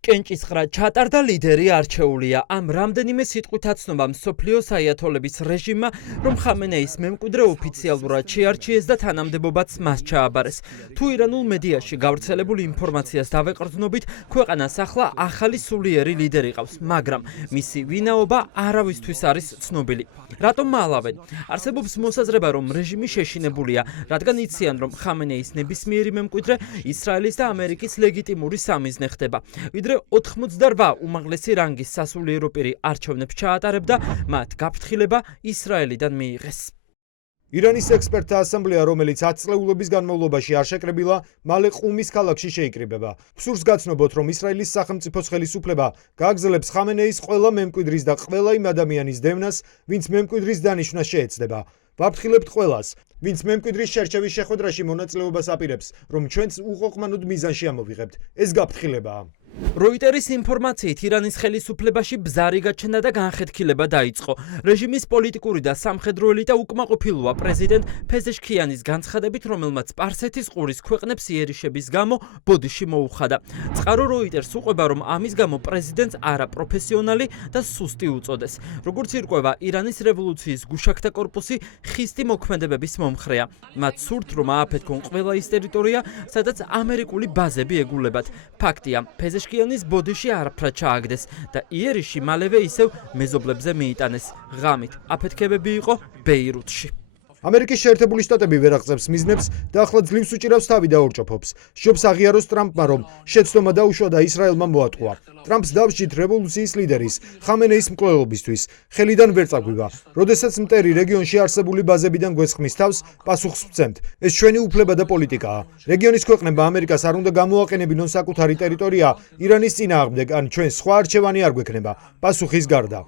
კენჭისყრა ჩატარდა ლიდერი არჩეულია. ამ რამდენიმე სიტყვით აცნობა მსოფლიოს აიათოლების რეჟიმმა, რომ ხამენეის მემკვიდრე ოფიციალურად შეარჩიეს და თანამდებობაც მას ჩააბარეს. თუ ირანულ მედიაში გავრცელებული ინფორმაციას დავეყრდნობით, ქვეყანას ახლა ახალი სულიერი ლიდერი ყავს, მაგრამ მისი ვინაობა არავისთვის არის ცნობილი. რატომ მალავენ? არსებობს მოსაზრება, რომ რეჟიმი შეშინებულია, რადგან იციან, რომ ხამენეის ნებისმიერი მემკვიდრე ისრაელის და ამერიკის ლეგიტიმური სამიზნე ხდება. 88 უმაღლესი რანგის სასულიერო პირი არჩევნებს ჩაატარებდა, მათ გაფრთხილება ისრაელიდან მიიღეს. ირანის ექსპერტთა ასამბლეა, რომელიც 10 წლეულობის განმავლობაში არ შეკრებილა, მალე ყუმის ქალაქში შეიკრიბება. ფსურს გაცნობოთ, რომ ისრაელის სახელმწიფოს ხელისუფლება გააგრძელებს ხამენეის ყველა მემკვიდრის და ყველა იმ ადამიანის დევნას, ვინც მემკვიდრის დანიშვნას შეეცდება. ვაფრთხილებთ ყველას, ვინც მემკვიდრის შერჩევის შეხვედრაში მონაწილეობას აპირებს, რომ ჩვენც უყოყმანოდ მიზანში ამოვიღებთ. ეს გაფრთხილებაა. როიტერის ინფორმაციით ირანის ხელისუფლებაში ბზარი გაჩნდა და განხეთქილება დაიწყო. რეჟიმის პოლიტიკური და სამხედრო ელიტა უკმაყოფილოა პრეზიდენტ ფეზეშქიანის განცხადებით, რომელმაც სპარსეთის ყურის ქვეყნებს იერიშების გამო ბოდიში მოუხადა. წყარო როიტერს უყვება, რომ ამის გამო პრეზიდენტს არაპროფესიონალი და სუსტი უწოდეს. როგორც ირკვევა, ირანის რევოლუციის გუშაქთა კორპუსი ხისტი მოქმედებების მომხრეა. მათ სურთ, რომ ააფეთქონ ყველა ის ტერიტორია, სადაც ამერიკული ბაზები ეგულებათ. ფაქტია, ფეზეშქიანის ბოდიში არაფრად ჩააგდეს და იერიში მალევე ისევ მეზობლებზე მიიტანეს. ღამით აფეთქებები იყო ბეირუთში. ამერიკის შეერთებული შტატები ვერ აღწევს მიზნებს და ახლა ძლივს უჭირავს თავი და ორჭოფობს. სჯობს აღიაროს ტრამპმა, რომ შეცდომა დაუშვა და ისრაელმა მოატყუა. ტრამპს დავსჯით რევოლუციის ლიდერის ხამენეის მკვლელობისთვის ხელიდან ვერ წაგვივა. როდესაც მტერი რეგიონში არსებული ბაზებიდან გვესხმის თავს, პასუხს ვცემთ. ეს ჩვენი უფლება და პოლიტიკაა. რეგიონის ქვეყნებმა ამერიკას არ უნდა გამოაყენებინონ საკუთარი ტერიტორია ირანის წინააღმდეგ, ან ჩვენ სხვა არჩევანი არ გვექნება. პასუხის გარდა.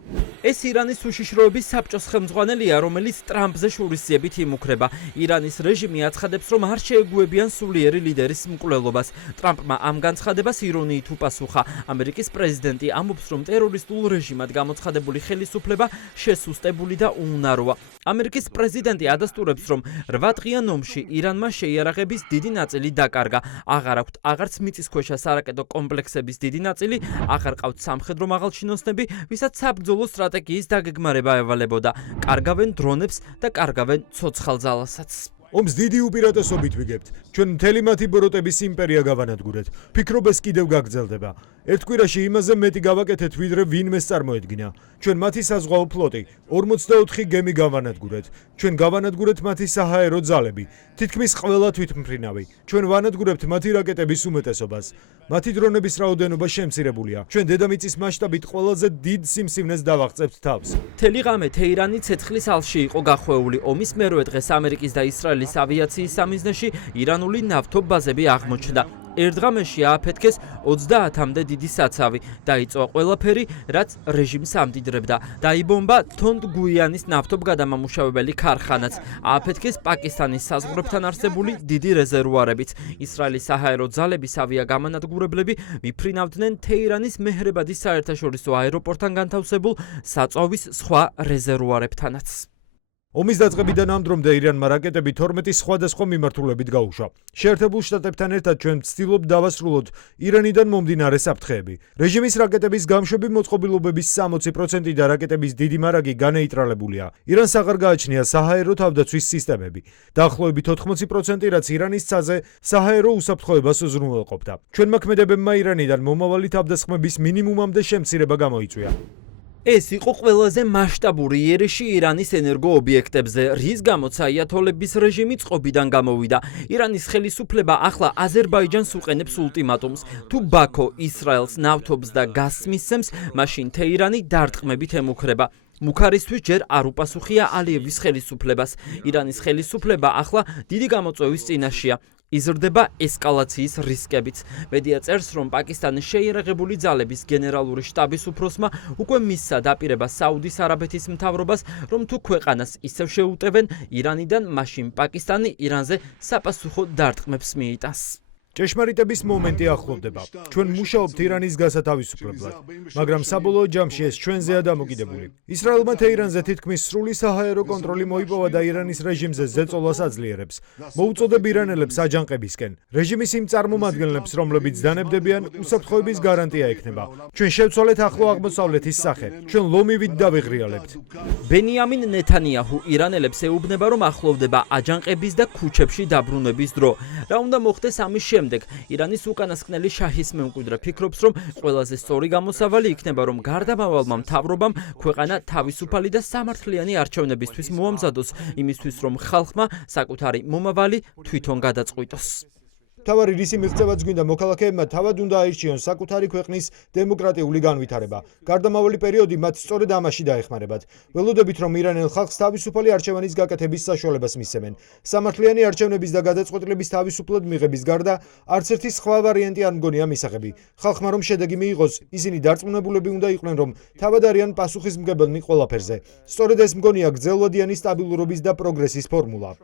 ეს ირანის უშიშროების საბჭოს ხელმძღვანელია, რომელიც ტრამპზე შურისძიებით იმუქრება. ირანის რეჟიმი აცხადებს, რომ არ შეეგუებიან სულიერი ლიდერის მკვლელობას. ტრამპმა ამ განცხადებას ირონიით უპასუხა. ამერიკის პრეზიდენტი ამბობს, რომ ტერორისტულ რეჟიმად გამოცხადებული ხელისუფლება შესუსტებული და უუნაროა. ამერიკის პრეზიდენტი ადასტურებს, რომ 8 დღიან ომში ირანმა შეიარაღების დიდი ნაწილი დაკარგა. აღარ აქვთ აღარც მიწისქვეშა სარაკეტო კომპლექსების დიდი ნაწილი, აღარ ყავთ სამხედრო მაღალჩინოსნები, ვისაც საბრძოლო სტრატეგიის დაგეგმარება ევალებოდა. კარგავენ დრონებს და კარგავენ ცოცხალ ძალასაც. ომს დიდი უპირატესობით ვიგებთ. ჩვენ მთელი მათი ბოროტების იმპერია გავანადგურეთ. ფიქრობ ეს კიდევ გაგრძელდება. ერთ კვირაში იმაზე მეტი გავაკეთეთ, ვიდრე ვინმეს წარმოედგინა. ჩვენ მათი საზღვაო ფლოტი 44 გემი გავანადგურეთ. ჩვენ გავანადგურეთ მათი საჰაერო ძალები. თითქმის ყველა თვითმფრინავი. ჩვენ ვანადგურებთ მათი რაკეტების უმეტესობას. მათი დრონების რაოდენობა შემცირებულია. ჩვენ დედამიწის მასშტაბით ყველაზე დიდ სიმსივნეს დავაღწევთ თავს. მთელი ღამე თეირანი ცეცხლის ალში იყო გახვეული. ომის მერვე დღეს ამერიკის და ისრაელის ავიაციის სამიზნეში ირანული ნავთობ ბაზები აღმოჩნდა. ერთ ღამეში ააფეთქეს 30-მდე დიდი საცავი. დაიწვა ყველაფერი, რაც რეჟიმს ამდიდრებდა. დაიბომბა თონდ გუიანის ნავთობგადამამუშავებელი ქარხანაც. ააფეთქეს პაკისტანის საზღვრებთან არსებული დიდი რეზერვუარებიც. ისრაელის საჰაერო ძალების ავიაგამანადგურებლები მიფრინავდნენ თეირანის მეჰრებადის საერთაშორისო აეროპორტთან განთავსებულ საწვავის სხვა რეზერვუარებთანაც. ომის დაწყებიდან ამ დრომდე ირანმა რაკეტები 12 სხვადასხვა მიმართულებით გაუშვა. შეერთებულ შტატებთან ერთად ჩვენ ვცდილობთ დავასრულოთ ირანიდან მომდინარე საფრთხეები. რეჟიმის რაკეტების გამშვები მოწყობილობების 60% და რაკეტების დიდი მარაგი განეიტრალებულია. ირანს აღარ გააჩნია საჰაერო თავდაცვის სისტემები. დაახლოებით 80% რაც ირანის ცაზე საჰაერო უსაფრთხოებას უზრუნველყოფდა. ჩვენ მოქმედებებმა ირანიდან მომავალი თავდასხმების მინიმუმამდე შემცირება გამოიწვია. ეს იყო ყველაზე მასშტაბური იერიში ირანის ენერგო ობიექტებზე, რის გამოც აიათოლების რეჟიმი წყობიდან გამოვიდა. ირანის ხელისუფლება ახლა აზერბაიჯანს უყენებს ულტიმატუმს. თუ ბაქო ისრაელს ნავთობს და გაზს მისცემს, მაშინ თეირანი დარტყმებით ემუქრება. მუქარისთვის ჯერ არ უპასუხია ალიევის ხელისუფლებას. ირანის ხელისუფლება ახლა დიდი გამოწვევის წინაშეა. იზრდება ესკალაციის რისკებიც. მედია წერს, რომ პაკისტანის შეიარაღებული ძალების გენერალური შტაბის უფროსმა უკვე მისცა დაპირება საუდის არაბეთის მთავრობას, რომ თუ ქვეყანას ისევ შეუტევენ ირანიდან, მაშინ პაკისტანი ირანზე საპასუხო დარტყმებს მიიტანს. ჭეშმარიტების მომენტი ახლოვდება. ჩვენ მუშაობთ ირანის გასათავისუფლებლად, მაგრამ საბოლოო ჯამში ეს ჩვენზეა დამოკიდებული. ისრაელმა თეირანზე თითქმის სრული საჰაერო კონტროლი მოიპოვა და ირანის რეჟიმზე ზეწოლას აძლიერებს. მოუწოდებ ირანელებს აჯანყებისკენ. რეჟიმის იმ წარმომადგენლებს, რომლებიც დანებდებიან, უსაფრთხოების გარანტია ექნება. ჩვენ შევცვალეთ ახლო აღმოსავლეთის სახე. ჩვენ ლომივით დავიღრიალებთ. ბენიამინ ნეთანიაჰუ ირანელებს ეუბნება, რომ ახლოვდება აჯანყების და ქუჩებში დაბრუნების დრო. რა უნდა მოხდეს ამის შემდეგ? ირანის უკანასკნელი შაჰის მემკვიდრე ფიქრობს, რომ ყველაზე სწორი გამოსავალი იქნება, რომ გარდამავალმა მთავრობამ ქვეყანა თავისუფალი და სამართლიანი არჩევნებისთვის მოამზადოს, იმისთვის, რომ ხალხმა საკუთარი მომავალი თვითონ გადაწყვიტოს. თავარი რისი მიღწევაც გვინდა მოქალაქეებმა თავად უნდა აირჩიონ საკუთარი ქვეყნის დემოკრატიული განვითარება. გარდამავალი პერიოდი მათ სწორედ ამაში დაეხმარებათ. ველოდებით, რომ ირანელ ხალხს თავისუფალი არჩევანის გაკეთების საშუალებას მისცემენ. სამართლიანი არჩევნების და გადაწყვეტილების თავისუფლად მიღების გარდა არც ერთი სხვა ვარიანტი არ მგონია მისაღები. ხალხმა რომ შედეგი მიიღოს, ისინი დარწმუნებულები უნდა იყვნენ, რომ თავად არიან პასუხისმგებელნი ყველაფერზე. სწორედ ეს მგონია გრძელვადიანი სტაბილურობის და პროგრესის ფორმულა.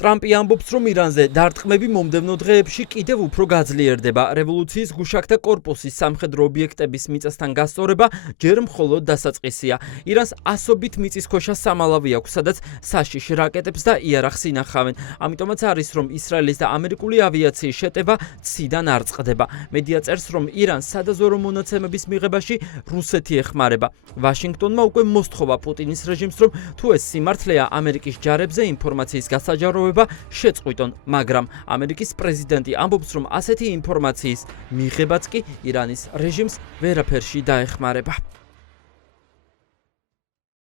ტრამპი ამბობს, რომ ირანზე დარტყმები მომდევნო დღეებში კიდევ უფრო გაძლიერდება. რევოლუციის გუშაკთა კორპუსის სამხედრო ობიექტების მიწასთან გასწორება ჯერ მხოლოდ დასაწყისია. ირანს ასობით მიწისქვეშა სამალავი აქვს, სადაც საშიშ რაკეტებს და იარაღს ინახავენ. ამიტომაც არის, რომ ისრაელის და ამერიკული ავიაციის შეტევა ციდან არ წყდება. მედია წერს, რომ ირანს სადაზორო მონაცემების მიღებაში რუსეთი ეხმარება. ვაშინგტონმა უკვე მოსთხოვა პუტინის რეჟიმს, რომ თუ ეს სიმართლეა, ამერიკის ჯარებზე ინფორმაციის გასაჯაროება შეწყვიტონ, მაგრამ ამერიკის პრეზიდენტი ამბობს, რომ ასეთი ინფორმაციის მიღებაც კი ირანის რეჟიმს ვერაფერში დაეხმარება.